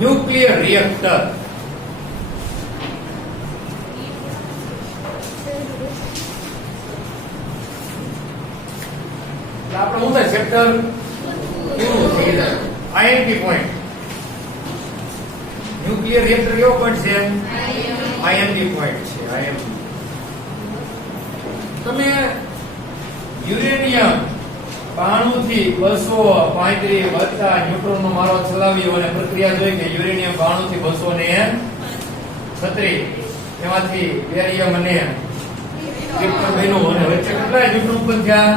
Nuclear reactor. આપણે શું થાય ચેપ્ટર પૂરું થઈ જાય. IMP point. ન્યુક્લિયર રિએક્ટર કેવો પોઈન્ટ છે? આઈએમપી પોઈન્ટ છે. આઈએમપી. તમે યુરેનિયમ 92 થી 235 વત્તા ન્યુટ્રોન નો મારો ચલાવ્યો અને પ્રક્રિયા જોઈ કે યુરેનિયમ 92 થી 236 એમાંથી બેરિયમ અને ક્રિપ્ટોન બન્યું અને વચ્ચે કેટલા ન્યુટ્રોન ઉત્પન્ન થયા?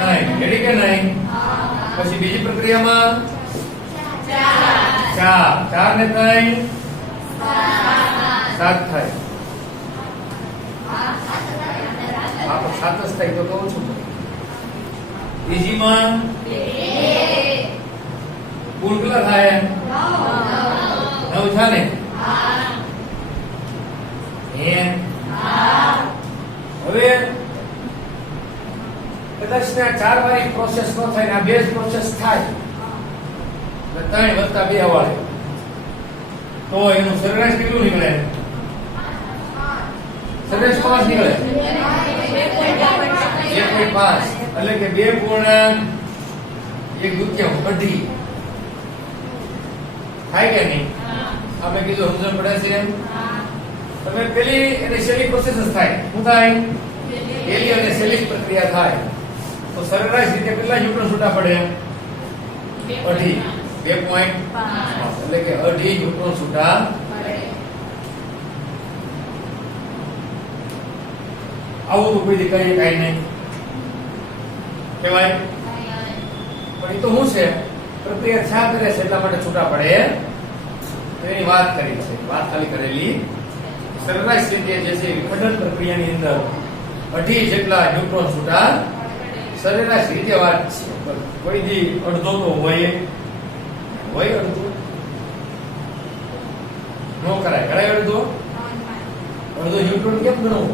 9. રેડી કે નહીં? પછી બીજી પ્રક્રિયામાં 4 ને 3 7 થાય. આ તો 7 જ થાય તો કહું છું. ત્રીજીમાં 2 કુલ કેટલા થાય? 9 થાય ને? હવે કદાચ ને 4 વાળી પ્રોસેસ ન થાય ને આ બે જ પ્રોસેસ થાય 3 વત્તા 2 વાળે તો એનું સરેરાશ કેટલું નીકળે? સરેરાશ 5 નીકળે. 1.5 એટલે કે 2.1 અઢી થાય કે નહીં? આપણે કીધું સમજણ પડે છે એમ? તમે પેલી અને છેલ્લી પ્રોસેસ થાય શું થાય? પેલી અને છેલ્લી પ્રક્રિયા થાય તો સરેરાશ રીતે કેટલા ન્યુટ્રોન છૂટા પડે? અઢી. 2.5 એટલે કે અઢી ન્યુટ્રોન છૂટા પડે. આવું તો કોઈ કઈ નહીં કહેવાય. પણ એ તો શું છે? પ્રક્રિયા છા કરે છે એટલા માટે છૂટા પડે એની વાત કરી છે. વાત ખાલી કરેલી. સરેરાશ રીતે જે છે વિખંડન પ્રક્રિયાની અંદર અઢી જેટલા ન્યુટ્રોન છૂટા સરેરાશ રીતે વાત છે. કોઈ દી અડધો તો હોય અડધો નો કરાય. કરાય અડધો ન્યુટ્રોન કેમ ગણવું?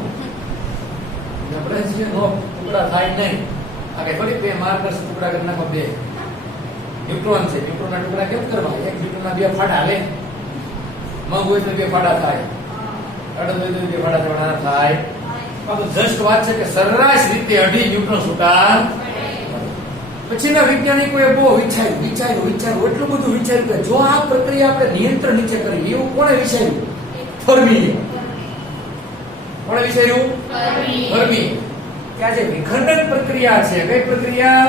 આપણે જે નો ટુકડા થાય નહીં. આ કઈ ફરી બે માર્કર્સ ટુકડા કરી નાખો. 2 ન્યુટ્રોન છે. ન્યુટ્રોનના ટુકડા કેમ કરવા? એક ન્યુટ્રોનના 2 ફાડા લે. મગ હોય તો 2 ફાડા થાય. અડધો હોય તો 2 ફાડા થવાના થાય. આ તો જસ્ટ વાત છે કે સરેરાશ રીતે અઢી ન્યુટ્રોન છૂટા. પછીના વૈજ્ઞાનિકોએ બહુ વિચાર્યું એટલું બધું વિચાર્યું કે જો આ પ્રક્રિયા આપણે નિયંત્રણ નીચે કરી એવું કોણે વિચાર્યું? ફર્મીએ. કોણે વિચાર્યું? ફર્મી. કે આ જે વિખંડન પ્રક્રિયા છે, કઈ પ્રક્રિયા?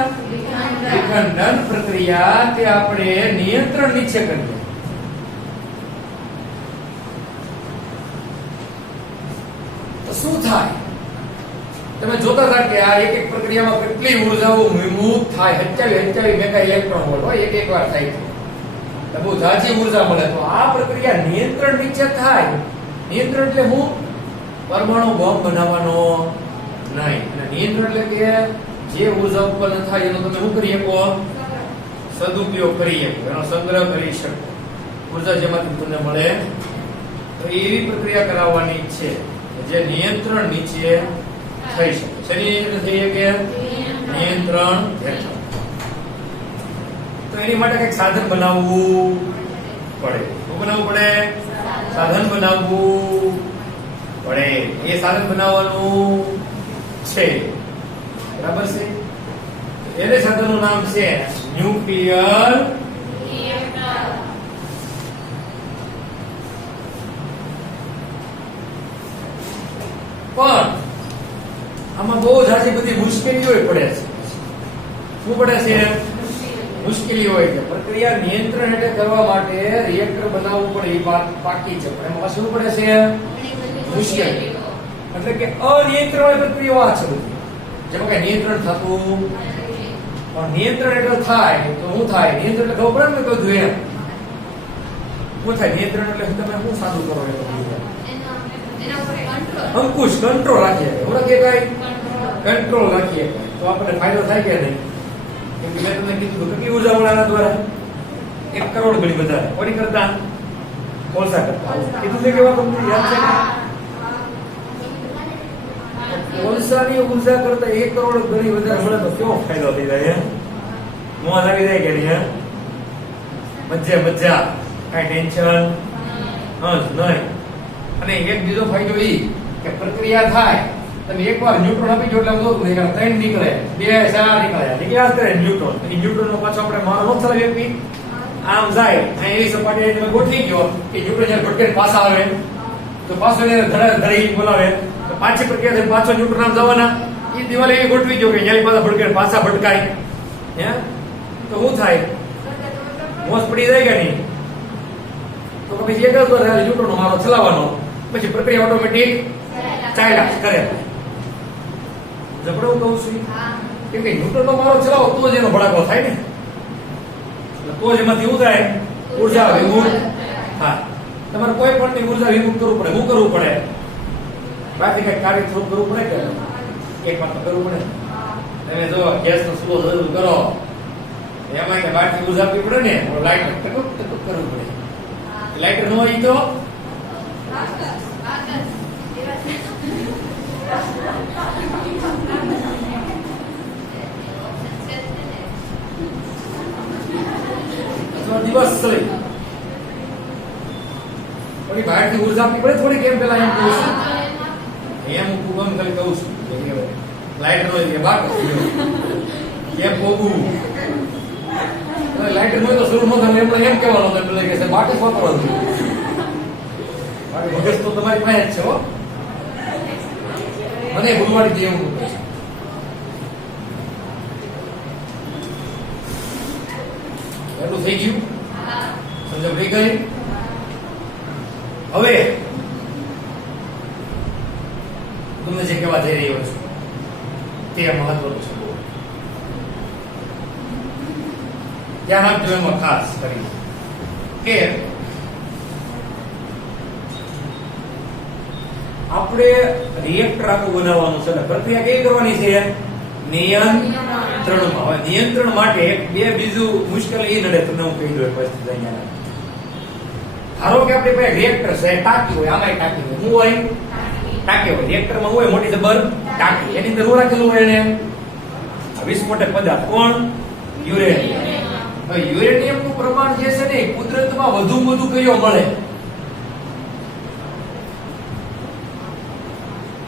વિખંડન પ્રક્રિયા તે આપણે નિયંત્રણ નીચે કરીએ તો શું થાય? તમે જોતા હતા કે આ એક પ્રક્રિયામાં કેટલી ઊર્જાઓ વિમુખ થાય. 27 મેગા ઇલેક્ટ્રોન વોલ્ટ હોય એક વાર થાય તો બહુ ઝાઝી ઊર્જા મળે. તો આ પ્રક્રિયા નિયંત્રણ નીચે થાય. નિયંત્રણ એટલે હું પરમાણુ બોમ્બ બનાવવાનો નહીં. અને નિયંત્રણ એટલે કે જે ઊર્જા ઉત્પન્ન થાય એનો તમે શું કરી શકો? સદુપયોગ કરી શકો, એનો સંગ્રહ કરી શકો. ઊર્જા જેમાંથી તમને મળે તો એવી પ્રક્રિયા કરાવવાની છે જે નિયંત્રણ નીચે થઈ શકે. શેની નીચે થઈ શકે? નિયંત્રણ હેઠળ. તો એની માટે કઈક સાધન બનાવવું પડે. શું બનાવવું પડે? સાધન બનાવવું પડે. એ સાધન બનાવવાનું છે. બરાબર છે? એને સાધનનું નામ છે ન્યુક્લિયર રિએક્ટર. પણ આમાં બહુ જાજી બધી મુશ્કેલીઓ પડે છે. શું પડે છે? મુશ્કેલી હોય છે. પ્રક્રિયા નિયંત્રણ હેઠળ કરવા માટે રિએક્ટર બનાવવું પડે એ વાત પાકી છે. પણ એમાં શું પડે છે? મુશ્કેલી. એટલે કે અનિયંત્રણ પ્રક્રિયાઓ આ છે બધી. જેમાં કઈ નિયંત્રણ થતું પણ નિયંત્રણ હેઠળ થાય તો શું થાય? નિયંત્રણ એટલે ખબર પડે ને બધું એમ શું થાય? નિયંત્રણ એટલે તમે શું સાદું કરો? અંકુશ કંટ્રોલ રાખીએ. ઓળખીએ કઈ કંટ્રોલ રાખીએ તો આપણને ફાયદો થાય કે નહીં? કેમ કે મેં તમને કીધું કેટલી ઉર્જા વડાના દ્વારા 1 કરોડ ગણી વધારે કોની કરતા? કોલસા કરતા. કીધું છે કેવા તમને યાદ છે ને? કોલસાની ઉર્જા કરતા 1 કરોડ ગણી વધારે મળે તો કેવો ફાયદો થઈ જાય? મોજ આવી જાય કે નહીં? મજા કાંઈ ટેન્શન નહીં. અને એક બીજો ફાયદો એ કે પ્રક્રિયા થાય તમે એકવાર ન્યુટ્રોન આપી જો એટલે આમ જોતું નહીં, 3 નીકળે 2 4 નીકળે નીકળ્યા જ કરે ન્યુટ્રોન. એ ન્યુટ્રોન નો પાછો આપણે મારો ન ચલાવી આપી આમ જાય અહીં એવી સપાટી તમે ગોઠવી ગયો કે ન્યુટ્રોન જ્યારે ભટકે પાછા આવે તો પાછો એને ધડી બોલાવે તો પાછી પ્રક્રિયા થઈ પાછો ન્યુટ્રોન આમ જવાના. એ દિવાલ એવી ગોઠવી ગયો કે જ્યારે પાછા ભટકે પાછા ભટકાય હે તો શું થાય મોસ પડી જાય કે નહીં? તો પછી એક જ વાર ન્યુટ્રોન મારો ચલાવવાનો પછી પ્રક્રિયા ઓટોમેટિક ચાલ્યા કરે. જબરો કહું છું કેમ કે ન્યુટ્રનનો મારો ચલાવો તો જ એનો ભડાકો થાય ને, તો જ એમાંથી શું થાય ઉર્જા વિમુક્ત થાય. તમારે કોઈ પણ ઉર્જા વિમુક્ત કરવું પડે. શું કરવું પડે? બાકી કઈ કાર્ય થોડું કરવું પડે કે એક વાર તો કરવું પડે. તમે જો ગેસ નો સ્લો જરૂર કરો એમાં કે બાકી ઉર્જા આપવી પડે ને, લાઈટર ટકુક ટકુક કરવું પડે. લાઈટર ન હોય તો દિવસ ચલે થોડી બહારથી ઉર્જા આપવી પડે થોડી. કેમ પેલા એમ કહું છું એમ હું ખાલી કહું છું લાઈટર હોય કે બાક કેમ પોગું લાઈટર હોય તો શરૂ ન થાય એમ એમ કહેવાનું હતું એટલે કે બાકી વાપરવાનું બાકી મગજ તો તમારી પાસે જ છે હો. મને ભૂલવાડી દે એવું એટલું થઈ ગયું સમજ પડી ગઈ. હવે તમને જે કહેવા જઈ રહ્યો છું તે મહત્વનું છે. ધ્યાન આપજો એમાં ખાસ કરી કે આપણે રિએક્ટર આખું બનાવવાનું છે. પ્રક્રિયા કેવી કરવાની છે? નિયંત્રણમાં. હવે નિયંત્રણ માટે બે બીજું મુશ્કેલ એ નડે. તમને હું કહી દઉં પરિસ્થિતિ અહીંયા. ધારો કે આપણી પાસે રિએક્ટર છે, ટાંકી હોય, આમાં ટાંકી હોય. શું હોય? ટાંકી હોય. રિએક્ટરમાં હોય મોટી જબર ટાંકી. એની અંદર શું રાખેલું હોય? એને વિસ્ફોટક પદાર્થ. કોણ? યુરેનિયમ. હવે યુરેનિયમ નું પ્રમાણ જે છે ને કુદરતમાં વધુ કયો મળે?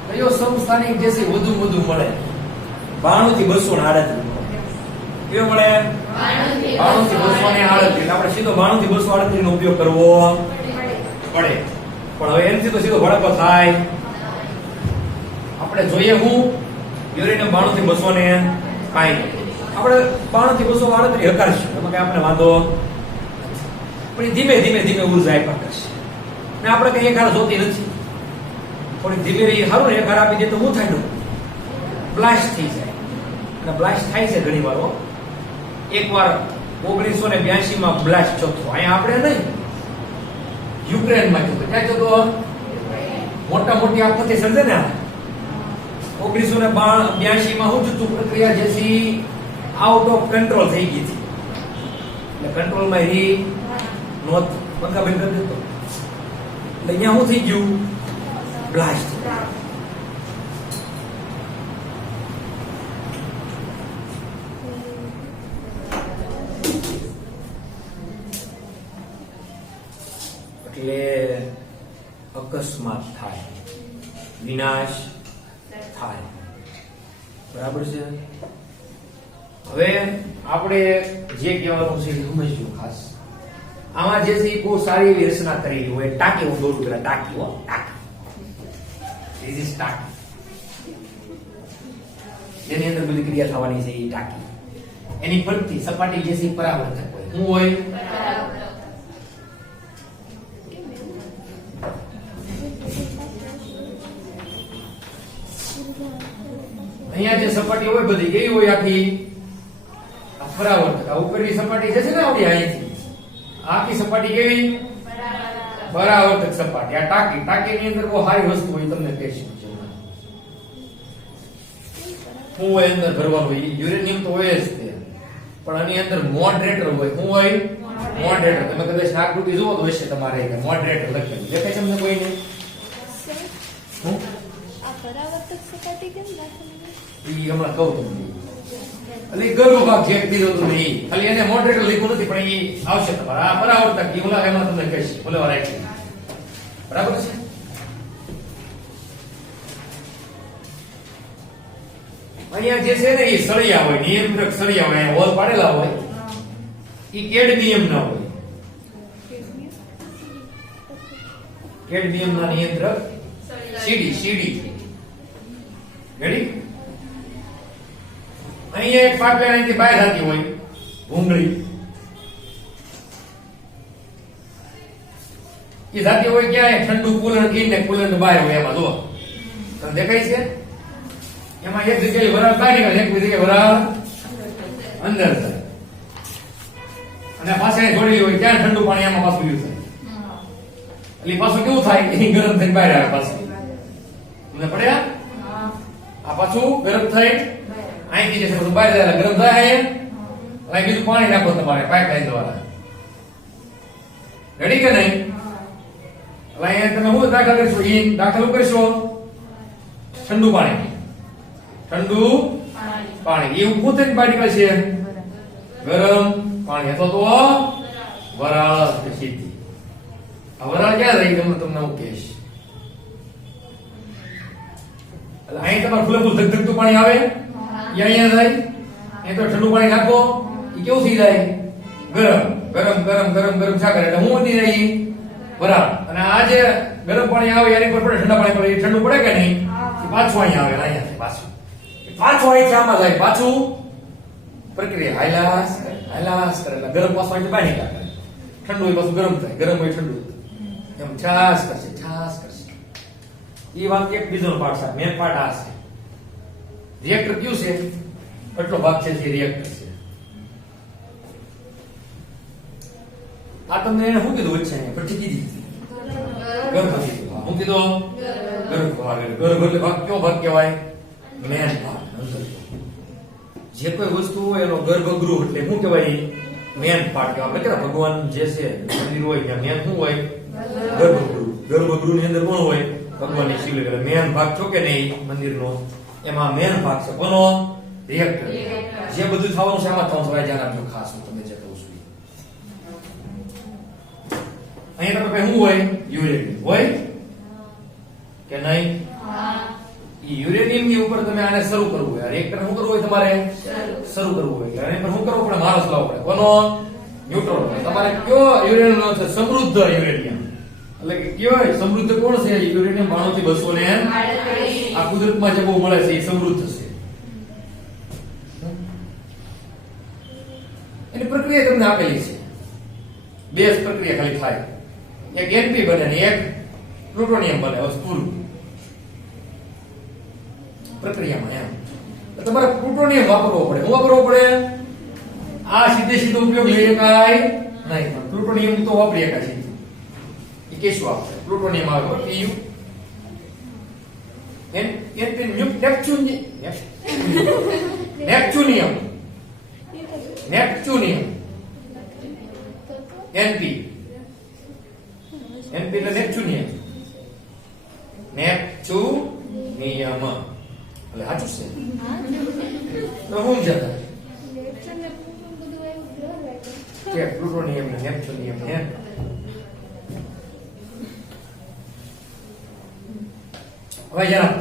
કયો સમસ્થાનિક જે છે વધુ મળે? 92 થી 238. કયો મળે? 92 થી 238. આપણે સીધો 92 થી 238 નો ઉપયોગ કરવો પડે. પણ હવે એનથી તો સીધો ભડકો થાય. આપણે જોઈએ હું યુરેનિયમ 92 થી 200 ને કાઈ આપણે 92 થી 238 હકારશું. એમાં કઈ આપણે વાંધો પણ ધીમે ઉર્જા આપ્યા કરશે ને આપણે કઈ એક હાર જોતી નથી. થોડી ધીમે રહી સારું ને એક હાર આપી દે તો શું થાય? બ્લાસ્ટ થઈ જાય. અને બ્લાસ્ટ થાય છે ઘણી વાર. એકવાર 1982 માં બ્લાસ્ટ થયો. અહીંયા આપણે નહીં, યુક્રેનમાં થયો. ક્યાં થયો? મોટી આપત્તિ સર્જે ને 1982 માં શું થયું? પ્રક્રિયા જેસી આઉટ ઓફ કંટ્રોલ થઈ ગઈ હતી. એટલે કંટ્રોલમાં રહી નોત પંખા બંધ કરી દીધો. એટલે અહીંયા શું થઈ ગયું? બ્લાસ્ટ. એટલે અકસ્માત થાય, વિનાશ થાય. બરાબર છે? હવે આપણે જે કહેવાનું છે એ સમજ્યું ખાસ. આમાં જે છે બહુ સારી એવી રચના કરેલી હોય. ટાંકી હું દોરું પેલા ટાંકી હો ટાંકી. This is ટાંકી. જેની અંદર બધી ક્રિયા થવાની છે એ ટાંકી. એની ફરતી સપાટી જે છે પરાવર્તક હોય. શું હોય? અહીંયા જે સપાટી હોય બધી કેવી હોય? આખી પરાવર્તક. આ ઉપરની સપાટી જે છે ને આપણી અહીંથી આખી સપાટી કેવી? પરાવર્તક સપાટી. આ ટાંકીની અંદર બહુ સારી વસ્તુ હોય. તમને કહીશું શું હોય અંદર ભરવાનું હોય? યુરેનિયમ તો હોય જ તે, પણ આની અંદર મોડરેટર હોય. શું હોય? મોડરેટર. તમે કદાચ આકૃતિ જુઓ તો હશે તમારે મોડરેટર લખેલું દેખાય છે તમને કોઈને? આ પરાવર્તક સપાટી કેમ રાખેલી? ઈ હમણાં કહું તમને. એટલે ગર્ભ ભાગ જે કીધો તો નહીં, ખાલી એને મોડરેટર લખ્યું નથી, પણ એ આવશે તમારે આ પરાવર્તક એ ઓલા એમાં તમને કહીશ બોલવા રાખી બરાબર છે. અહીંયા જે છે ને એ સળિયા હોય, નિયંત્રક સળિયા હોય, હોલ પાડેલા હોય, એ કેડમિયમ ના હોય. કેડમિયમ ના નિયંત્રક સીડી રેડી. અહીંયા એક પાઇપલાઇન અહીંથી બહાર થતી હોય ભૂંગળી, એ થતી હોય ક્યાં ઠંડુ કુલર ને કુલર બહાર હોય એમાં જો તમને દેખાય છે. એમાં એક જગ્યાએ વરાળ બહાર નીકળે, એક જગ્યાએ વરાળ અંદર થાય, અને પાછળ જોડેલી હોય ત્યાં ઠંડુ પાણી એમાં પાછું યુઝ થાય. એટલે પાછું કેવું થાય એ ગરમ થઈને બહાર આવે પાછું. તમને પડ્યા આ પાછું ગરમ થઈ અહીંથી જશે બધું બહાર જાય ગરમ થાય. અહીં બીજું પાણી નાખો તમારે પાઇપલાઇન દ્વારા. રેડી કે નહીં? હવે અહીંયા તમે શું દાખલ કરશો? ઈ દાખલ કરશો ઠંડુ પાણી એ ઊભું થઈને બહાર નીકળશે ગરમ પાણી, અથવા તો વરાળ સીધી. આ વરાળ ક્યાં રહી તમને હું કહીશ. એટલે અહીં તમારે ફૂલે ફૂલ ધગધગતું પાણી આવે, એ અહીંયા જાય. અહીં તો ઠંડુ પાણી નાખો, એ કેવું થઈ જાય? ગરમ ગરમ ગરમ ગરમ ગરમ શા કરે એટલે હું વધી જાય વરાળ. અને આ જે ગરમ પાણી આવે એની પર પડે, ઠંડા પાણી પડે, એ ઠંડુ પડે કે નહીં? એ પાછું અહીંયા આવે, અહીંયા પાછું અહીંથી આમાં જાય, પાછું પ્રક્રિયા હાઈલાસ કરે એટલે ગરમ પાછું અહીંથી બહાર નીકળે. ઠંડુ હોય પાછું ગરમ થાય, ગરમ હોય ઠંડુ એમ છાસ કરશે. એ વાત એક બીજો પાર્ટ છે, મેન પાર્ટ આ છે. રિએક્ટર કયું છે? કેટલો ભાગ છે જે રિએક્ટર છે. આ તમને એને શું કીધું વચ્ચે પછી કીધી ગર્ભ કીધું. શું કીધું? ગર્ભ એટલે ભાગ કયો ભાગ કહેવાય? મેન ભાગ. જે કોઈ વસ્તુ હોય એનો ગર્ભગૃહ એટલે શું કહેવાય? મેન પાર્ટ કહેવાય. એટલે ભગવાન જે છે મંદિર હોય ત્યાં મેન શું હોય? ગર્ભગૃહ ની અંદર કોણ હોય? ભગવાનની શિવલિંગ. એટલે મેન ભાગ છો કે નહીં મંદિરનો, એમાં મેન ભાગ છે કોનો? રિએક્ટર. જે બધું થવાનું છે એમાં થવાનું છે. ધ્યાન આપજો ખાસ હું તમને જે કહું છું. અહીંયા તમે શું હોય? યુરેનિયમ હોય કે નહીં? યુરેનિયમ ની ઉપર તમે આને શરૂ કરવું હોય, રિએક્ટર શું કરવું હોય? તમારે શરૂ કરવું હોય એટલે એની પર શું કરવું પડે? મારો લાવવો પડે. કોનો? ન્યુટ્રોન. તમારે કયો યુરેનિયમ છે? સમૃદ્ધ યુરેનિયમ. એટલે કે કયો સમૃદ્ધ કોણ છે? યુરેનિયમ 92 થી 200 ને આ કુદરતમાં જે બહુ મળે છે એ સમૃદ્ધ છે. એની પ્રક્રિયા તમને આપેલી છે. બે પ્રક્રિયા ખાલી થાય, એક એનપી બને ને એક પ્લુટોનિયમ બને. સ્થૂળ પ્રક્રિયામાં એમ તમારે પ્લુટોનિયમ વાપરવો પડે. શું વાપરવો પડે? આ સીધો ઉપયોગ લઈ શકાય નહીં, પ્લુટોનિયમ તો વાપરી શકાય છે. એ કેશું આપશે પ્લુટોનિયમ આવે પીયુ નેપ્ચ્યુનિયમ એનપી એટલે નેપ્ચ્યુનિયમ એટલે સાચું છે. હું જતા કે પ્લુટોનિયમ ને નેપ્ચ્યુનિયમ ને હવે જરા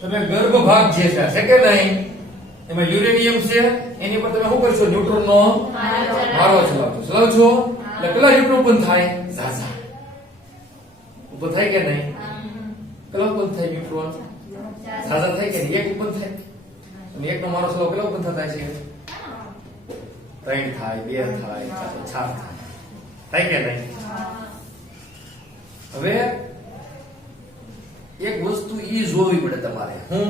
તમે ગર્ભ ભાગ જે છે કે નહીં એમાં યુરેનિયમ છે, એની પર તમે શું કરશો? ન્યુટ્રોન નો મારો ચલાવશો એટલે કેટલા ન્યુટ્રોન ઉત્પન્ન થાય? ઝાઝા ઉત્પન્ન થાય કે નહીં? કેટલા ઉત્પન્ન થાય ન્યુટ્રોન? ઝાઝા થાય કે નહીં? એક ઉત્પન્ન થાય અને એક નો મારો ચલાવ કેટલા ઉત્પન્ન થતા છે? 3 થાય, 2 થાય, 4 થાય કે નહીં? હવે એક વસ્તુ ઈ જોવી પડે તમારે, હું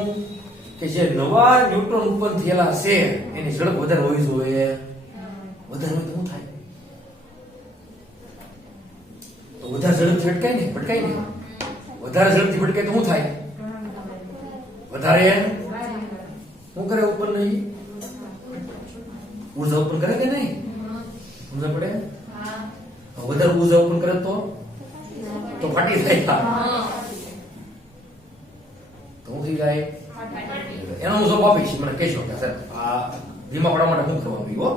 કે જે નવા ન્યુટ્રોન ઉત્પન્ન થયેલા છે એની ઝડપ વધારે હોવી જોઈએ. વધારે હોય તો શું થાય? તો વધારે ઝડપથી ભટકાય ને? વધારે ઝડપથી ભટકાય તો શું થાય? વધારે શું કરે? ઉત્પન્ન નહીં ઉર્જા ઉત્પન્ન કરે કે નહીં? સમજ પડે? વધારે ઉર્જા ઉત્પન્ન કરે તો ફાટી જાય. તો થઈ જાય એનો હું જવાબ આપીશ, મને કહેજો કે સાહેબ આ ધીમા પડવા માટે શું કરવાનું હો,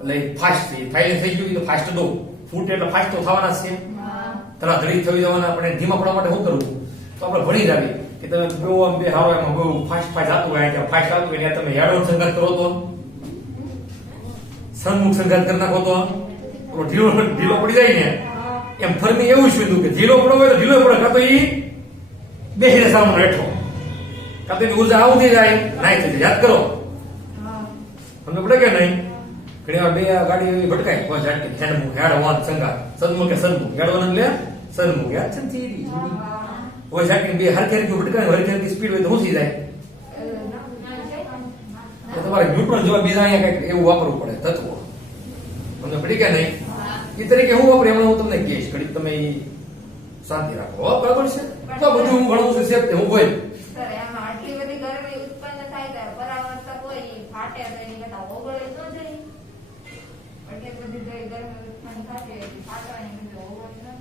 એટલે ફાસ્ટ થાય થઈ ગયું તો ફાસ્ટ દો, ફૂટ એટલે ફાસ્ટ તો થવાના જ છે, તરા ધરી થઈ જવાના. આપણે ધીમા પડવા માટે શું કરવું, તો આપણે ભણી જાવી કે તમે બહુ આમ બે હારો એમાં બહુ ફાસ્ટ જાતું હોય, ત્યાં ફાસ્ટ આવતું હોય તમે યાડો સંઘાત કરો તો સન્મુખ સંઘાત કરી નાખો તો ઢીલો ઢીલો પડી જાય ને, એમ ફરમી એવું જ કીધું કે ઢીલો પડો હોય તો ઢીલો પડે, કાં તો ઈ બેહીને સામાન હેઠો, કાં તો એની ઉર્જા આવું થઈ જાય નાઈ થઈ જાય. યાદ કરો તમને પડે કે નહીં? ઘણી વાર બે ગાડી ભટકાય કોઈ ઝાટકી સન્મુખ હેડ વાન સંઘાત, સન્મુખ કે સન્મુખ હેડવાન એટલે સન્મુખ યાદ છે ને ચીરી કોઈ ઝાટકી બે હરખી હરખી ભટકાય, હરખી હરખી સ્પીડ હોય તો શું થઈ જાય? તમારે ન્યુટ્રોન જેવા બીજા અહીંયા કઈક એવું વાપરવું પડે તત્વો. તમને પડી કે નહીં? એ તરીકે હું વાપરું એમાં હું તમને કહીશ, ઘડી તમે શાંતિ રાખો. બરાબર છે? તો બધું હું ભણવું છું સેફ હું કોઈ સર એમાં આટલી બધી ગરમી ઉત્પન્ન થાય તો પરાવર્તક હોય ઈ ફાટે તો એની કરતા ઓગળે ન જાય. આટલી બધી ગરમી ઉત્પન્ન થતી હોય ફાટવાની બધું ઓગળે ન જાય.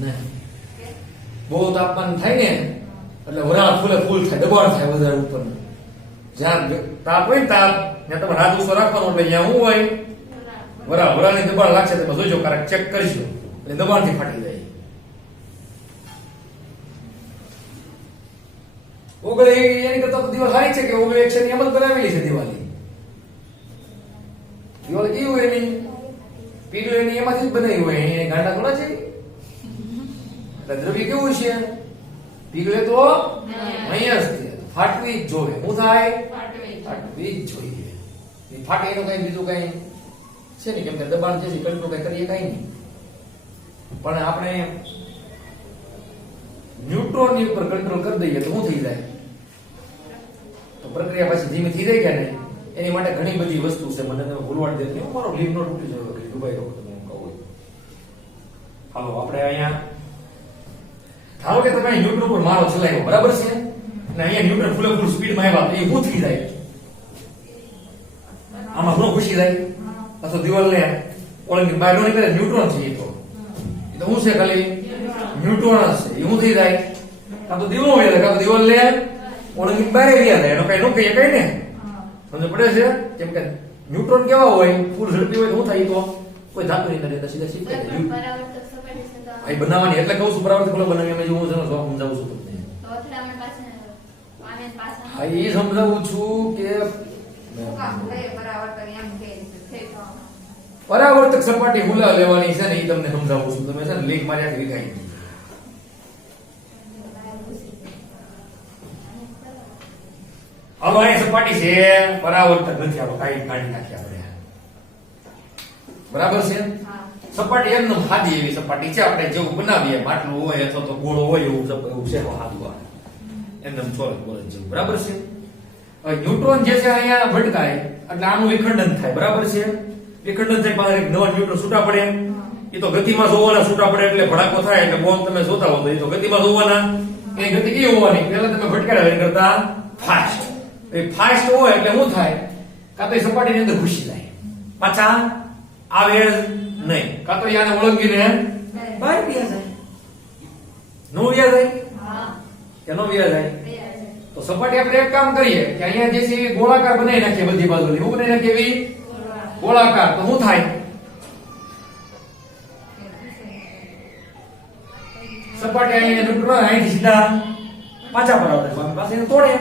નહીં બહુ તાપમાન થાય ને એટલે વરાળ ફૂલે ફૂલ થાય, દબાણ થાય વધારે ઉપર. જ્યાં તાપ હોય ને તાપ ત્યાં તમે હાથ ઊંચો રાખવાનો એટલે જ્યાં હું હોય વરાળની દબાણ લાગશે તમે જોજો, ક્યારેક ચેક કરજો એટલે દબાણથી ફાટી જાય. ઓગળે એની કરતા તો દિવાલ સારી છે કે ઓગળે એક છે એમ જ બનાવેલી છે દિવાળી. દિવાલ કેવી હોય એની પીગળ એની એમાંથી જ બનાવી હોય, અહીંયા ગાંડા થોડા છે. એટલે દ્રવ્ય કેવું છે પીગળે તો અહીંયા જ ફાટવી જ જોવે. શું થાય? ફાટવી જ જોઈએ. ફાટે એનું કઈ બીજું કઈ છે ને, કેમ કે દબાણ જે છે કંટ્રોલ કઈ કરીએ કઈ નહીં. પણ આપણે ન્યુટ્રોન ની ઉપર કંટ્રોલ કરી દઈએ તો શું થઈ જાય? તો પ્રક્રિયા પાછી ધીમી થઈ જાય કે નહીં? એની માટે ઘણી બધી વસ્તુ છે, મને તમે ભૂલવાડ દેતી હું મારો લીવ નો તૂટી જયો કે દુબઈ રો તમે કહું. હાલો આપણે અહીંયા ધારો કે તમે ન્યુટ્રોન પર મારો ચલાવ્યો, બરાબર છે, અને અહીંયા ન્યુટ્રોન ફૂલે ફૂલ સ્પીડમાં આવ્યા તો એ શું થઈ જાય? આમાં ઘણો ખુશી થાય. અથવા દિવાલને ઓળંગી બહાર નો નીકળે, ન્યુટ્રોન છે એ તો શું છે? ખાલી ન્યુટ્રોન છે. એ શું થઈ જાય? કાં તો દીવો હોય કાં તો દિવાલ લે ઓળંગી બહાર ગયા થાય, એનો કઈ નો કહીએ કઈ ને. તમને પડે છે? કેમ કે ન્યુટ્રોન કેવા હોય ફૂલ ઝડપી હોય તો શું થાય? તો કોઈ ધાતુ નહીં કરે સીધા સીધા આ બનાવવાની. એટલે કહું છું પરાવર્તક બનાવી અમે હું સમજાવું છું તમને. હા એ સમજાવું છું કે પરાવર્તક સપાટી હુલા લેવાની છે ને એ તમને સમજાવું છું. તમે છે ને લેખ માર્યા વિખાઈ ગઈ. હવે અહીં સપાટી છે પરાવર્તક નથી, આવો કાઈ કાઢી નાખી આપણે. બરાબર છે? સપાટી એમને સાદી એવી સપાટી છે, આપણે જેવું બનાવીએ માટલું હોય અથવા તો ગોળો હોય એવું છે સાદું આવે એમને ચોરસ બોરસ જેવું. બરાબર છે? ન્યુટ્રોન જે છે અહીંયા ભટકાય એટલે આનું વિખંડન થાય. બરાબર છે? વિખંડન થાય પાછળ નવા ન્યુટ્રોન છૂટા પડે. એ તો ગતિમાં જોવાના છૂટા પડે એટલે ભડાકો થાય એટલે બોમ્બ તમે જોતા હો તો એ તો ગતિમાં જોવાના. એની ગતિ કેવી હોવાની? પહેલા તમે ભટકાડ્યા એની કરતા ફાસ્ટ. એ ફાસ્ટ હોય એટલે શું થાય? કાં તો એ સપાટીની અંદર ઘૂસી જાય, પાછા આવે નહીં, કાં તો યાને ઓળંગીને બહાર વ્યા જાય. નો વ્યા જાય કે નો વ્યા જાય? તો સપાટી આપણે એક કામ કરીએ કે અહીંયા જે છે ગોળાકાર બનાવી નાખીએ બધી બાજુ. એવું બનાવી નાખીએ એવી ગોળાકાર. તો શું થાય? સપાટી અહીંયા ન્યુટ્રોન અહીંથી સીધા પાછા પર આવતા પાસે એને તોડે.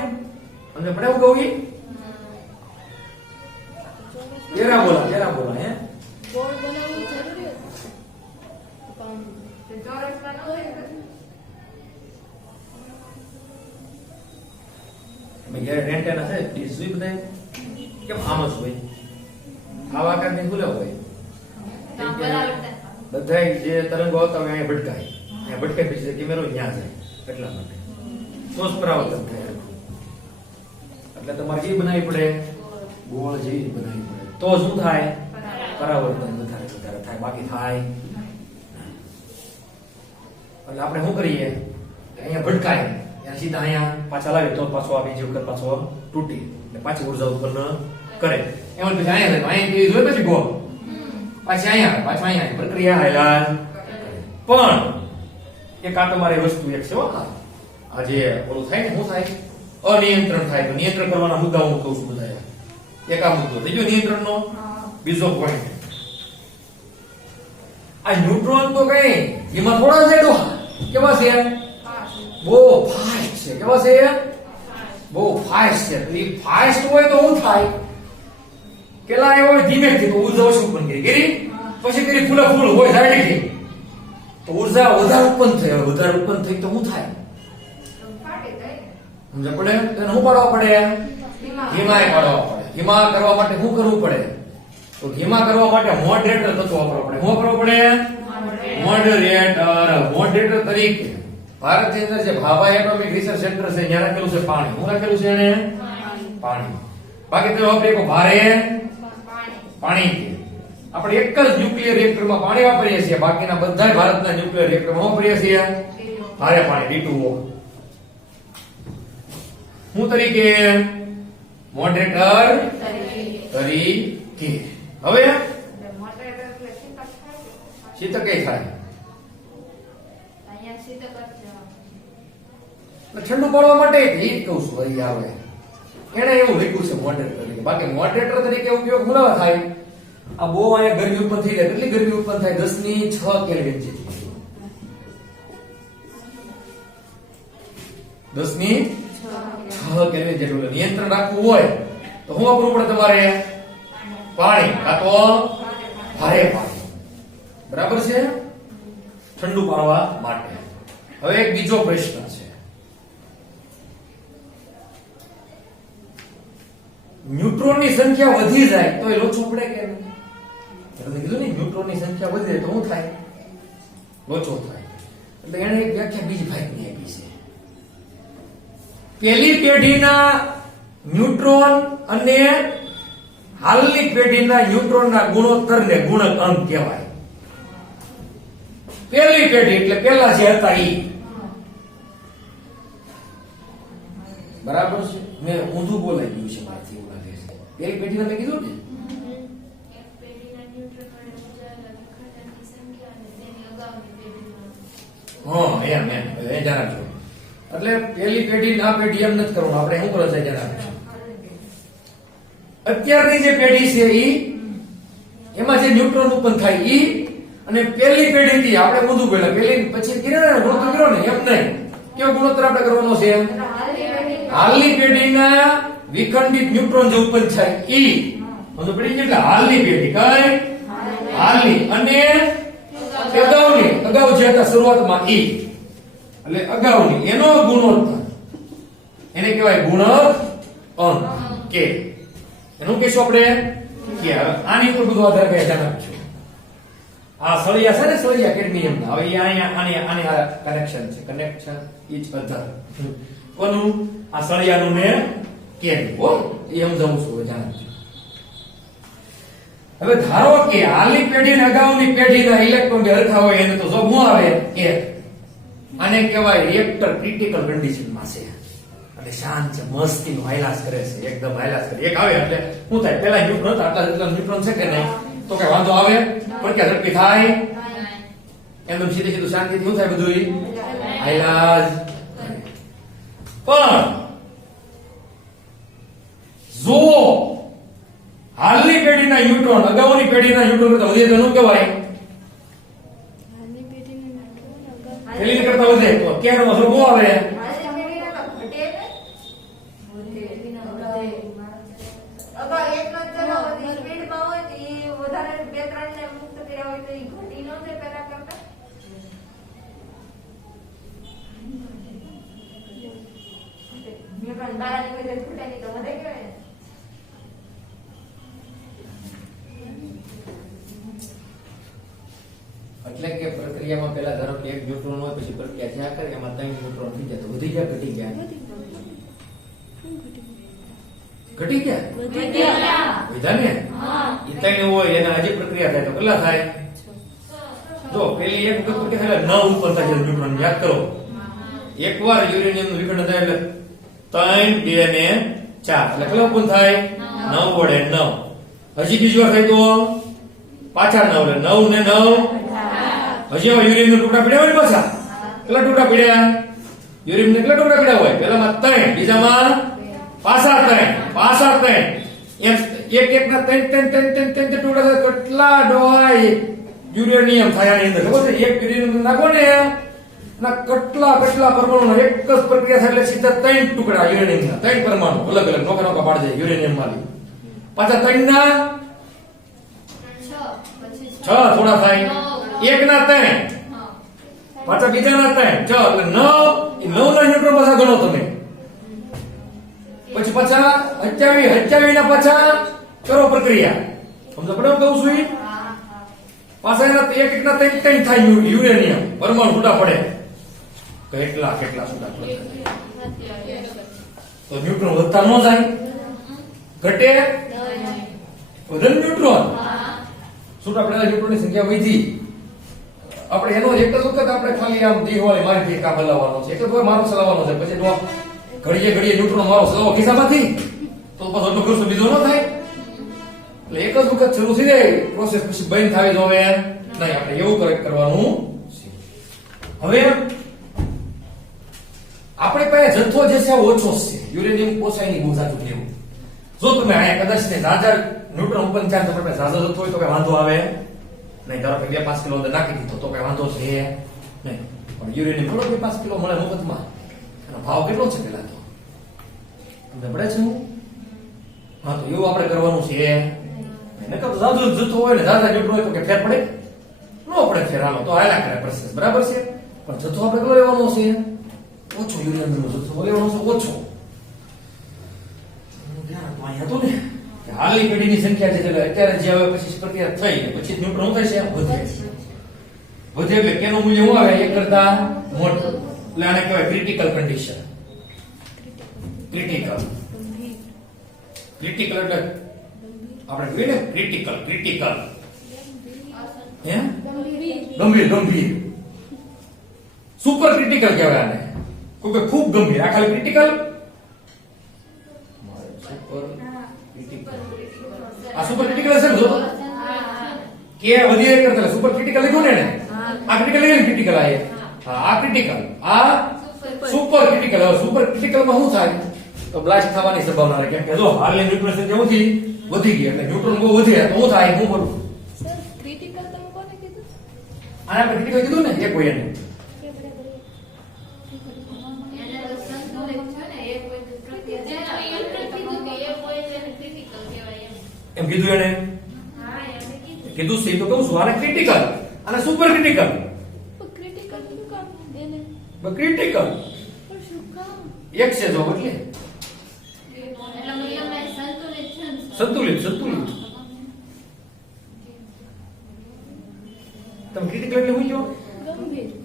અને પડે એવું કહું પેરાબોલા હે ગોળ બનાવવું જરૂરી તે ચોરસમાં ન હોય ને? મેં ઘરે એન્ટેના છે ડીશ જોઈ બધા કેમ આમ જ હોય, આવા આકારની ખુલે હોય. બધા જે તરંગો આવતા હોય અહીંયા ભટકાય, અહીંયા ભટકાય પછી કેમેરો ત્યાં જાય એટલા માટે તો જ પરાવર્તન થાય. એટલે તમારે જે બનાવવી પડે ગોળ જેવી બનાવવી પડે તો શું થાય? પરાવર્તન વધારે થાય, બાકી થાય. એટલે આપણે શું કરીએ અહીંયા ભટકાય ત્યાં સીધા અહીંયા પાછા લાવીએ તો પાછો આ બીજી વખત પાછો તૂટી એટલે પાછી ઉર્જા ઉત્પન્ન કરે. એમાં પછી અહીંયા થાય અહીંયા જોઈ પછી ગોળ પાછી અહીંયા પાછા અહીંયા પ્રક્રિયા હાલ્યા. પણ એક આ તમારી વસ્તુ એક છે આ જે ઓલું થાય ને શું થાય અનિયંત્રણ થાય. તો નિયંત્રણ કરવાના મુદ્દાઓ હું કહું છું બધા. એક આ મુદ્દો થઈ ગયો નિયંત્રણનો. બીજો પોઈન્ટ, આ ન્યુટ્રોન તો કઈ એમાં થોડા છે ડોહા. કેવા છે? બહુ ફાસ્ટ છે. કેવા છે? બહુ ફાસ્ટ છે. તો એ ફાસ્ટ હોય તો શું થાય? પેલા એ હોય ધીમેથી, તો ઉર્જા ઓછી ઉત્પન્ન કરી પછી કરી ફૂલા ફૂલ હોય ડાયરેક્ટલી, તો ઉર્જા વધારે ઉત્પન્ન થઈ. વધારે ઉત્પન્ન થઈ તો શું થાય? સમજ પડે? એને શું પાડવા પડે? ધીમાય પાડવા પડે. ધીમા કરવા માટે શું કરવું પડે? તો ધીમા કરવા માટે મોડરેટર તત્વ વાપરવા પડે. શું વાપરવા પડે? મોડરેટર. મોડરેટર તરીકે ભારતની અંદર જે ભાભા એટોમિક રિસર્ચ સેન્ટર છે ત્યાં રાખેલું છે પાણી. શું રાખેલું છે એને? પાણી. બાકી તો આપણે એક ભારે પાણી. આપણે એક જ ન્યુક્લિયર રિએક્ટરમાં પાણી વાપરીએ છીએ. બાકીના બધા ભારતના ન્યુક્લિયર રિએક્ટરમાં વાપરીએ છીએ ભારે પાણી D2O. હું તરીકે? મોડરેટર તરીકે. હવે શીતક કઈ થાય? ઠંડુ પાડવા માટે હીટ કહું છું. અહીં આવે એને એવું લખ્યું છે મોડરેટર તરીકે. બાકી મોડરેટર તરીકે ઉપયોગ ન થાય. આ બહુ અહીંયા ગરમી ઉત્પન્ન થઈ જાય. કેટલી ગરમી ઉત્પન્ન થાય? 10⁶ કેલ્વિન જેટલી. 10⁶ કેલ્વિન જેટલું નિયંત્રણ રાખવું હોય તો શું વાપરવું પડે તમારે? પાણી કાં તો ભારે પાણી. બરાબર છે? ઠંડુ પાડવા માટે. હવે એક બીજો પ્રશ્ન છે, ન્યુટ્રોનની સંખ્યા વધી જાય તો એ લોચો પડે કે નહીં? તમે કીધું ને ન્યુટ્રોનની સંખ્યા વધી જાય તો શું થાય? લોચો થાય. એટલે એને એક વ્યાખ્યા બીજી ભાગની આપી છે. પહેલી પેઢીના ન્યુટ્રોન અને હાલની પેઢીના ન્યુટ્રોનના ગુણોત્તરને ગુણક અંક કહેવાય. પહેલી પેઢી એટલે પહેલા જે હતા ઈ. બરાબર છે? મેં ઊંધું બોલાઈ ગયું છે મારાથી એવું લાગે છે. પહેલી પેઢી મેં કીધું ને એમ એ જણાવજો. એટલે પહેલી પેઢી આ પેઢી એમ નથી કરવાનું. આપણે શું કરો છે જણાવજો. અત્યારની જે પેઢી છે ઈ, એમાં જે ન્યુટ્રોન ઉત્પન્ન થાય ઈ, અને પહેલી પેઢી થી આપણે ઊંધું બોલ્યા. પહેલી પછી ગુણોત્તર કર્યો ને એમ નહીં. કેવો ગુણોત્તર આપણે કરવાનો છે? હાલની પેઢીના વિખંડિત ન્યુટ્રોન જે ઉત્પન્ન થાય ઈ. સમજ પડી ગઈ? એટલે હાલની પેઢી કઈ? હાલની. અને અગાઉની, અગાઉ જે હતા શરૂઆતમાં ઈ, એટલે અગાઉની એનો ગુણોત્તર એને કહેવાય ગુણક અંક કે. એનું કહીશું આપણે કે. આની ઉપર બધું આધાર કઈ ધ્યાન આપજો. આ સળિયા છે ને, સળિયા કેડમિયમ ના. હવે અહીંયા આને કનેક્શન છે. Connection each other. કોનું? આ સળિયાનું ને કેમ. હો એ સમજાવું છું. ધ્યાન આપજો. હવે ધારો કે હાલની પેઢી અને અગાઉની પેઢીના ઇલેક્ટ્રોન જે હરખા હોય એને તો જો શું આવે? એક. આને કહેવાય રિએક્ટર ક્રિટિકલ કન્ડિશનમાં છે. એટલે શાંત છે, મસ્તીનું હાઈલાસ કરે છે. એકદમ હાઈલાસ કરે. એક આવે એટલે શું થાય? પેલા ન્યુટ્રોન હતા, આટલા ન્યુટ્રોન છે કે નહીં? તો કઈ વાંધો આવે? પ્રક્રિયા ઝડપી થાય. એકદમ સીધે સીધું શાંતિથી શું થાય? બધું હાઈલાસ. પણ જો હાલની પેઢીના ન્યુટ્રોન અગાઉની પેઢીના ન્યુટ્રોન કરતા વધે તો શું કહેવાય? પેલી કરતા વધે તો ક્યારે મતલબ શું આવે? એટલે કે પ્રક્રિયામાં પેલા ધારો કે એક ન્યુટ્રોન હોય, પછી પ્રક્રિયા જ્યાં કરે એમાં 3 ન્યુટ્રોન થઈ જાય તો વધી ગયા ઘટી ગયા? ઘટી ગયા. વધ્યા ને? એ 3 હોય એને હજી પ્રક્રિયા થાય તો કેટલા થાય? જો પેલી એક વખત પ્રક્રિયા થાય 9 ઉત્પન્ન થાય ન્યુટ્રોન. યાદ કરો, એકવાર યુરેનિયમ નું વિખંડન થાય એટલે 3 2 ને 4 એટલે કેટલા ઉત્પન્ન થાય? 9 વડે 9. હજી બીજી વાર થાય તો પાછા 9 એટલે 9 ને 9. હજી હવે યુરેનિયમ નું ટુકડા પડ્યા હોય ને પાછા કેટલા ટુકડા પડ્યા? 9 યુરેનિયમ કેટલા ટુકડા પડ્યા હોય? પહેલામાં 3, બીજામાં પાછા 3 એમ એક એક ના 3 ટુકડા થાય. કેટલા ડોહા યુરેનિયમ થાય આની અંદર ખબર છે? એક યુરેનિયમ નાખો ને ના કેટલા પરમાણુ એક જ પ્રક્રિયા થાય એટલે સીધા 3 ટુકડા યુરેનિયમના 3 પરમાણુ અલગ અલગ નોખા પાડી જાય યુરેનિયમ માંથી. પાછા 3 ના 6 થોડા થાય. 1 ના 3 પાછા બીજાના 3 6 એટલે 9 ના ન્યુટ્રોન પાછા ગણો તમે. પછી પાછા 27 ના પાછા કરો પ્રક્રિયા. સમજો પડે હું કહું છું ઈ? પાછા એના એક એક ના 3 થાય યુરેનિયમ પરમાણુ છૂટા પડે. કેટલા છૂટા પડે? તો ન્યુટ્રોન વધતા ન જાય, ઘટે વધે ન્યુટ્રોન. છૂટા પડેલા ન્યુટ્રોનની સંખ્યા વધી. આપણે એનો એક જ વખત આપણે ખાલી આમ દીવાળી મારી કામ હલાવવાનો છે, એક જ વાર મારો ચલાવવાનો છે. પછી તો ઘડીએ ન્યુટ્રોન મારો ચલાવો ખિસ્સામાંથી તો પાછો એટલો ખર્ચો બીજો ન થાય. એટલે એક જ વખત શરૂ થઈ જાય પ્રોસેસ, પછી બંધ થાય તો હવે નહીં. આપણે એવું કરેક્ટ કરવાનું છે. હવે આપણે પાસે જથ્થો જે છે ઓછો છે, યુરેનિયમ પોસાય નહીં બહુ સાચું કેવું. જો તમે અહીંયા કદાચ ને ઝાઝા ન્યુટ્રોન ઉત્પન્ન થાય તો તમે ઝાઝો જથ્થો હોય તો કઈ વાંધો આવે નહીં. ધારો કે 2-5 કિલો અંદર નાખી દીધો તો કઈ વાંધો છે નહીં. પણ યુરેનિયમ થોડો 2-5 કિલો મળે મફતમાં. એનો ભાવ કેટલો છે પેલા તો તમને પડે છે? હા, તો એવું આપણે કરવાનું છે. નકર તો ઝાઝો જથ્થો હોય ને ઝાઝા ન્યુટ્રોન હોય તો કે ફેર પડે ન પડે? ફેર હાલો તો હાલ્યા કરે પ્રોસેસ, બરાબર છે. પણ જથ્થો આપણે કેટલો લેવાનો છે? ઓછો. યુરેનિયમનો જથ્થો લેવાનો છે ઓછો. અહીંયા તો ને હાલની પેઢીની સંખ્યા છે એટલે અત્યારે જે હવે પછી પ્રક્રિયા થઈ પછી ન્યુટ્રોન થાય છે વધે એટલે કેનું મૂલ્ય શું આવે? એક કરતા મોટું. એટલે આને કહેવાય ક્રિટિકલ કન્ડિશન. ક્રિટિકલ એટલે આપણે કહીએ ને ક્રિટિકલ હે ગંભીર. સુપર ક્રિટિકલ કહેવાય આને. કોઈ ખૂબ ગંભીર. આ ખાલી ક્રિટિકલ. આ સુપર ક્રિટિકલ છે ને? જો કે વધી એક કરતા સુપર ક્રિટિકલ લીધું ને આ ક્રિટિકલ લઈને ક્રિટિકલ આયે. હા, આ ક્રિટિકલ, આ સુપર ક્રિટિકલ. હવે સુપર ક્રિટિકલ માં શું થાય? તો બ્લાસ્ટ થવાની સંભાવના રહે. કેમ કે જો હાલની ન્યુટ્રોન કેવું થી વધી ગઈ એટલે ન્યુટ્રોન બહુ વધે તો શું થાય? હું કરું સર ક્રિટિકલ તમે કોને કીધું? આને આપણે ક્રિટિકલ કીધું ને એક હોય એને. એમ કીધું એને? કીધું છે તો કહું છું. આને ક્રિટિકલ અને સુપર ક્રિટિકલ. ક્રિટિકલ શું કામ એને? ક્રિટિકલ પણ શું કામ? એક છે જો એટલે સંતુલિત. તમે ક્રિટિકલ એટલે શું કહો?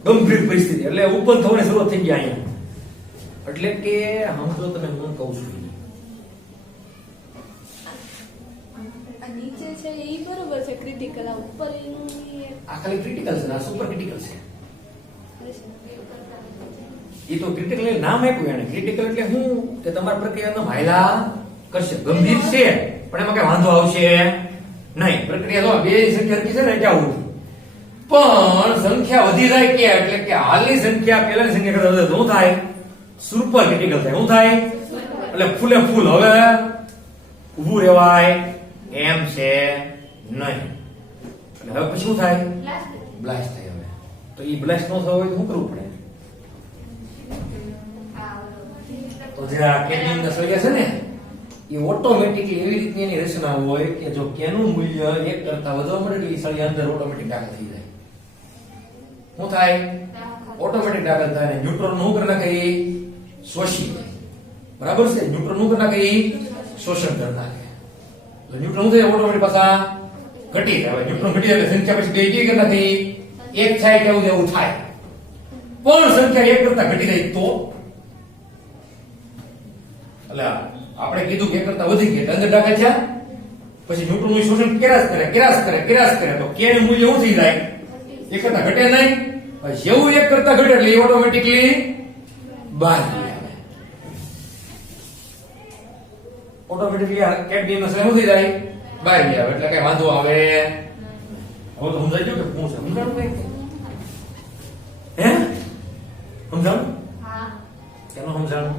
ગંભીર પરિસ્થિતિ એટલે ઉત્પન્ન થવાની શરૂઆત થઈ ગઈ અહીંયા. એટલે કે સમજો તમે હું કહું છું આ નીચે છે એ બરોબર છે ક્રિટિકલ, આ ઉપર એનું આ ખાલી ક્રિટિકલ છે, આ સુપર ક્રિટિકલ છે. એ તો ક્રિટિકલ નામ આપ્યું એને. ક્રિટિકલ એટલે શું કે તમારી પ્રક્રિયાનો હાયલા કરશે. ગંભીર છે પણ એમાં કઈ વાંધો આવશે નહીં. પ્રક્રિયા તો બે સંખ્યા છે ને ત્યાં સુધી પણ સંખ્યા વધી જાય કે એટલે કે હાલની સંખ્યા પહેલાની સંખ્યા કરતા વધે તો શું થાય? સુપર ક્રિટિકલ થાય. શું થાય? એટલે ફૂલે ફૂલ હવે ઊભું રહેવાય એમ છે નહીં. એટલે હવે પછી શું થાય? બ્લાસ્ટ થાય. હવે તો એ બ્લાસ્ટ ન થયો હોય તો શું કરવું પડે? તો જે આ કેડમિયમ ના સળિયા છે ને એ ઓટોમેટિકલી એવી રીતની એની રચના હોય કે જો કેનું મૂલ્ય 1 કરતા વધવા મળે એટલે એ સળિયા અંદર ઓટોમેટિક દાખલ થઈ જાય. શું થાય? ઓટોમેટિક દાખલ થાય. ને ન્યુટ્રોન નું કરી નાખે એ શોષી લે. બરાબર છે? ન્યુટ્રોન નું કરી નાખે એ શોષણ કરી નાખે. તો ન્યુટ્રોન થાય ઓટોમેટિક પાછા ઘટી જાય. હવે ન્યુટ્રોન ઘટી જાય એટલે સંખ્યા પછી બે કરી નાખે એક થાય કેવું એવું થાય. પણ સંખ્યા 1 કરતા ઘટી જાય તો એટલે આપણે કીધું કે 1 કરતા વધી ગઈ એટલે અંદર દાખલ થયા પછી ન્યુટ્રોન નું શોષણ કેરાસ કરે તો કે નું મૂલ્ય શું થઈ જાય? 1 કરતા ઘટે નહીં. જેવું 1 કરતા ઘટે એટલે ઓટોમેટિકલી બહાર આવે. ઓટોમેટિકલી કેડમિયમ નો શું થઈ જાય? બહાર આવે. એટલે કઈ વાંધો આવે? હવે તો સમજાઈ ગયું કે શું છે? સમજાણું કઈ? હે સમજાણું? કેનું સમજાણું?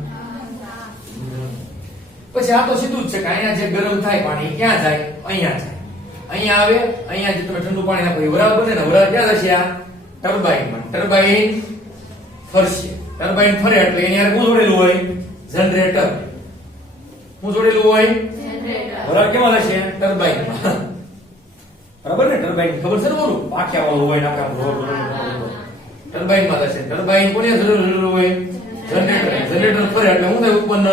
પછી આ તો સીધું જ છે કે અહીંયા જે ગરમ થાય પાણી એ ક્યાં જાય? અહીંયા જાય. અહીંયા આવે, અહીંયા જે તમે ઠંડુ પાણી નાખો એ વરાળ બને ને વરાળ ક્યાં જશે? આ ટર્બાઇનમાં. ટર્બાઇન ફરશે. ટર્બાઇન ફરે એટલે એની હારે શું જોડેલું હોય? જનરેટર. શું જોડેલું હોય? વરાળ કેમાં જશે? ટર્બાઇનમાં. બરાબર ને? ટર્બાઇન ખબર છે ને? બોલું પાખ્યા વાળું હોય નાખા ટર્બાઇન માં જશે. ટર્બાઇન કોને જરૂર હોય? જનરેટર. જનરેટર ફરે એટલે શું થાય? ઉત્પન્ન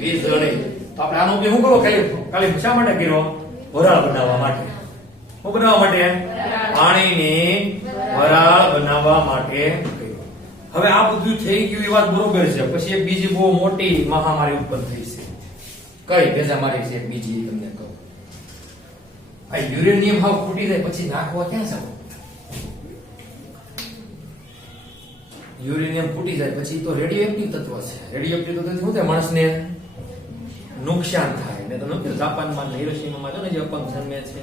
વીજ જળે. તો આપણે આનો ઉપયોગ શું કરો? ખાલી શા માટે કર્યો? વરાળ બનાવવા માટે. શું બનાવવા માટે? પાણીની વરાળ બનાવવા માટે કર્યો. હવે આ બધું થઈ ગયું એ વાત બરોબર છે. પછી એક બીજી બહુ મોટી મહામારી ઉત્પન્ન થઈ છે. કઈ ભેજામારી છે? બીજી તમને કહું. આ યુરેનિયમ હાવ ફૂટી જાય પછી નાખવા ક્યાં જાવ? યુરેનિયમ ફૂટી જાય પછી તો રેડિયોએક્ટિવ તત્વ છે. રેડિયોએક્ટિવ તત્વ શું થાય? માણસને નુકસાન થાય. ને તમે કીધું જાપાનમાં હિરોશીમામાં જો ને જે અપંગ જન્મે છે.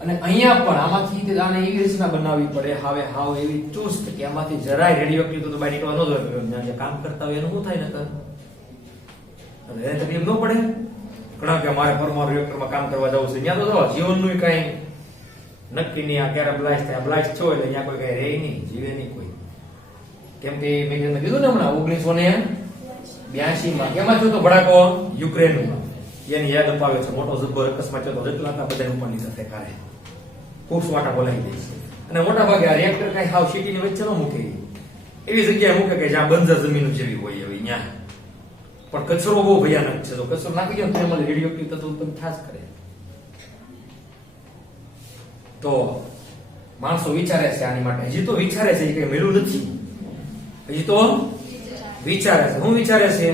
અને અહીંયા પણ આમાંથી આને એવી રચના બનાવવી પડે હાવે હાવ એવી ચુસ્ત કે આમાંથી જરાય રેડિયોએક્ટિવ તત્વ બહાર નીકળવા ન જોઈએ. જે કામ કરતા હોય એનું શું થાય નકર? અને એને તકલીફ ન પડે. ઘણા કે મારે પરમાણુ રિએક્ટરમાં કામ કરવા જવું છે. ત્યાં તો જો જીવનનું કઈ નક્કી નહીં. આ ક્યારે બ્લાસ્ટ થાય? બ્લાસ્ટ થયો એટલે ત્યાં કોઈ કઈ રહે નહીં, જીવે નહીં કોઈ. કેમ કે મેં તમને કીધું ને હમણાં 1982 માં કેમાં થયો તો ભડાકો? યુક્રેનમાં. એની યાદ અપાવે છે. મોટો જબ્બર અકસ્માત થયો તો જેટલા બધા ઉપર ની સાથે કાઢે ખૂબ સ્વાટા બોલાવી દે છે. અને મોટા ભાગે આ રિએક્ટર કઈ હાવ સિટીની વચ્ચે ન મૂકે. એવી જગ્યાએ મૂકે કે જ્યાં બંજર જમીન જેવી હોય એવી ત્યાં. પણ કચરો બહુ ભયાનક છે. તો કચરો નાખી દો તો એમાં રેડિયોએક્ટિવ તત્વ ઉત્પન્ન થાસ કરે. તો માણસો વિચારે છે આની માટે. હજી તો વિચારે છે, કઈ મેળવું નથી. હજી તો વિચારે છે. હું વિચારે છે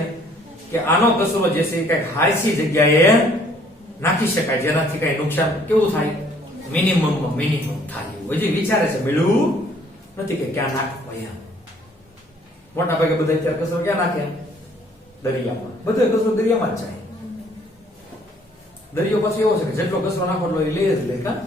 કે આનો કચરો જે છે કઈક હાઈસી જગ્યાએ નાખી શકાય જેનાથી કઈ નુકસાન કેવું થાય? મિનિમમ થાય. હજી વિચારે છે, મેળવું નથી કે ક્યાં નાખવું. અહીંયા મોટા ભાગે બધા અત્યારે કચરો ક્યાં નાખે? દરિયામાં. બધો કચરો દરિયામાં જ જાય. દરિયો પછી એવો છે કે જેટલો કચરો નાખો એટલો એ લે જ લે. કા